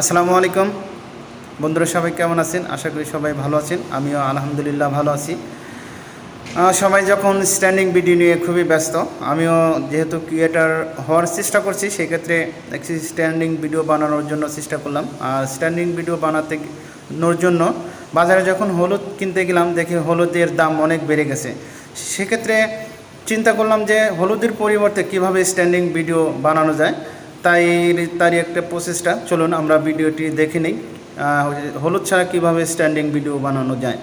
আসসালামু আলাইকুম বন্ধুরা, সবাই কেমন আছেন? আশা করি সবাই ভালো আছেন। আমিও আলহামদুলিল্লাহ ভালো আছি। সবাই যখন স্ট্যান্ডিং ভিডিও নিয়ে খুবই ব্যস্ত, আমিও যেহেতু ক্রিয়েটার হওয়ার চেষ্টা করছি, সেক্ষেত্রে একটি স্ট্যান্ডিং ভিডিও বানানোর জন্য চেষ্টা করলাম। আর স্ট্যান্ডিং ভিডিও বানানোর জন্য বাজারে যখন হলুদ কিনতে গেলাম, দেখি হলুদের দাম অনেক বেড়ে গেছে। সেক্ষেত্রে চিন্তা করলাম যে হলুদের পরিবর্তে কিভাবে স্ট্যান্ডিং ভিডিও বানানো যায়। তারই একটা প্রসেসটা চলুন আমরা ভিডিওটি দেখে নিই। হলুদ ছাড়া কীভাবে স্ট্যান্ডিং ভিডিও বানানো যায়।